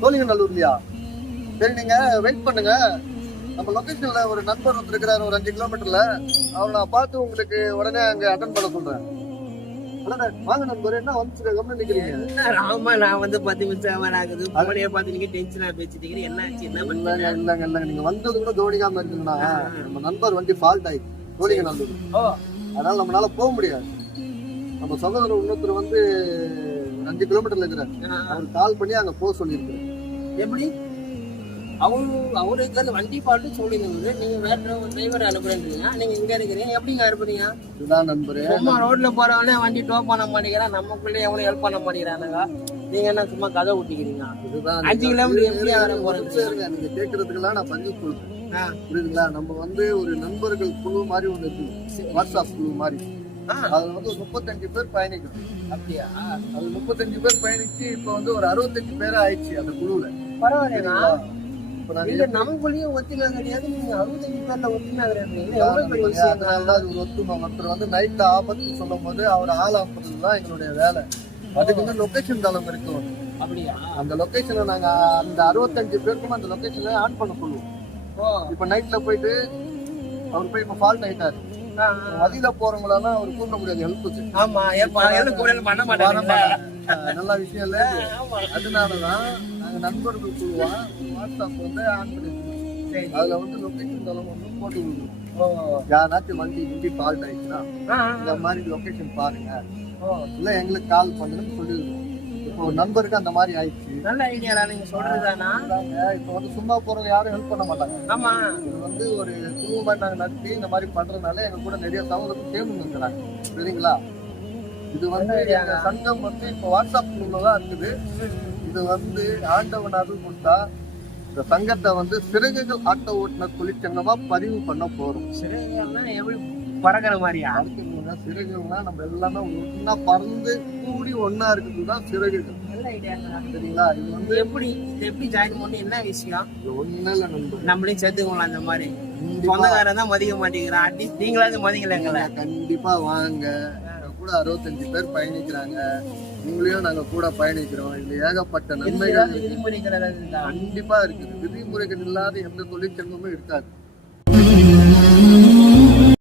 சோழிங்கநல்லூர்லயா? சரி, நீங்க வெயிட் பண்ணுங்க. நம்ம லொகேஷன்ல ஒரு நண்பர் ஒருத்தர் இருக்கிறாரு, ஒரு 5 கிலோமீட்டர்ல. அவரை நான் பார்த்து உங்களுக்கு உடனே அங்க அட்டன் பண்ண சொல்றேன். வாங்க நண்பர், என்ன வந்துச்சு கம்முன்னு நிக்கிறீங்க? ஆமா, நான் வந்து 10 நிமிஷம் ஆகுது. போனையே பார்த்து நீங்க டென்ஷனா பேசிட்டீங்க. என்னாச்சு? என்ன பண்ணீங்க? இல்லங்க, நீங்க வந்தது கூட கவனிக்காம இருக்குங்களா? நம்ம நண்பர் வண்டி ஃபால்ட் ஆயிடுச்சு சோழிங்கநல்லூர். அதனால நம்மளால போக முடியாது. நம்ம சகோதரர் இன்னொருத்தர் வந்து 5 கிலோமீட்டர்ல இருக்கிறார். அவர் கால் பண்ணி அங்க போக சொல்லியிருக்காரு. எப்படி அவருக்கு வண்டி பாட்டு சொல்லிங்க, நீங்க வேற டிரைவர் அனுப்புறீங்க, நீங்க இங்க இருக்கிறீங்க, எப்படிங்க அனுப்புறீங்க? இதுதான் நண்பரு, சும்மா ரோட்ல போறவனே வண்டி டோ பண்ண மாட்டேங்கிறான், நமக்குள்ளே எவனும் ஹெல்ப் பண்ண மாட்டேங்கிறானுங்க. நீங்க என்ன சும்மா கதை ஊட்டிக்கிறீங்க? இதுதான் 5 கிலோமீட்டர் எப்படி ஆக போறது? நீங்க கேட்கறதுக்கெல்லாம் நான் பதில் சொல்றேன், புரியுதுங்களா? நம்ம வந்து ஒரு நண்பர்கள் குழு மாதிரி ஒண்ணு இருக்கு, வாட்ஸ்அப் குழு மாதிரி. அதுல வந்து ஒரு 35 பேர் பயணிக்கிறோம். அப்படியா? அது 35 பேர் பயணிச்சு இப்ப வந்து ஒரு 65 பேரா ஆயிடுச்சு அந்த குழுல. பரவாயில்லையா? நமக்குள்ளேயும் ஒத்துமை கிடையாது, நீங்க 65 பேர்ல ஒத்துமை கிடையாது. அதனாலதான் அது ஒரு ஒத்துமை. ஒருத்தர் வந்து நைட்ல ஆபத்து சொல்லும் போது அவர் ஆள் ஆப்புறதுதான் எங்களுடைய வேலை. அதுக்கு வந்து லொகேஷன் தளம் இருக்கு. அப்படியா? அந்த லொகேஷனை நாங்க அந்த 65 பேருக்கும் அந்த லொகேஷனை ஆன் பண்ண சொல்லுவோம். இப்ப நைட்ல போயிட்டு அவர் போய் இப்ப ஃபால்ட் ஆயிட்டாரு, வழியில போறவங்களெல்லாம் அவர் கூப்பிட முடியாது ஹெல்ப்புக்கு. நல்ல விஷயம் இல்ல. அதனாலதான் நாங்க நண்பர்கள் குழுவா வாட்ஸ்அப் வந்து ஆன் பண்ணிருக்கோம். அதுல வந்து லொகேஷன் தளம் வந்து போட்டு விடுவோம். யாராச்சும் வண்டி ஃபால்ட் ஆயிடுச்சுன்னா இந்த மாதிரி லொகேஷன் பாருங்க, இல்ல எங்களுக்கு கால் பண்ணுன்னு சொல்லிடுவோம். இப்போ ஒரு நண்பருக்கு அந்த மாதிரி ஆயிடுச்சு. நல்ல ஐடியா நீங்க சொல்றதுதானா? இப்ப வந்து சும்மா போறவங்க யாரும் ஹெல்ப் பண்ண மாட்டாங்க. ஆமா, இது வந்து ஒரு குழு மாதிரி நாங்க நடத்தி இந்த மாதிரி பண்றதுனால எங்க கூட நிறைய சமூகத்துக்கு சேர்ந்து இருக்கிறாங்க, சரிங்களா? இது வந்து எங்க சங்கம் வந்து இப்ப வாட்ஸ்அப் குழுதான் இருக்குது. இது வந்து ஆண்டவன் அருள் கொடுத்தா இந்த சங்கத்தை வந்து சிறகுகள் ஆட்ட ஓட்டுநர் தொழிற்சங்கமா பதிவு பண்ண போறோம். சிறகுகள்னா எப்படி பறக்கிற மாதிரியா? சிறகுகள்னா நம்ம எல்லாமே ஒன்னா பறந்து கூடி ஒன்னா இருக்குதுதான் சிறகுகள். நல்ல ஐடியா, சரிங்களா? இது வந்து எப்படி ஜாயின் பண்ணி என்ன விஷயம்? ஒண்ணு இல்ல நண்பர், நம்மளையும் சேர்த்துக்கலாம். அந்த மாதிரி சொந்தக்காரன் தான் மதிக்க மாட்டேங்கிறான், அட்லீஸ்ட் நீங்களாவது மதிக்கலைங்களா? கண்டிப்பா வாங்க, கூட 65 பேர் பயணிக்கிறாங்க, உங்களையும் நாங்க கூட பயணிக்கிறோம். இதுல ஏகப்பட்ட நன்மைகள் விதிமுறைகள் கண்டிப்பா இருக்குது. விதிமுறைகள் இல்லாத எந்த தொழிற்சங்கமும் இருக்காது.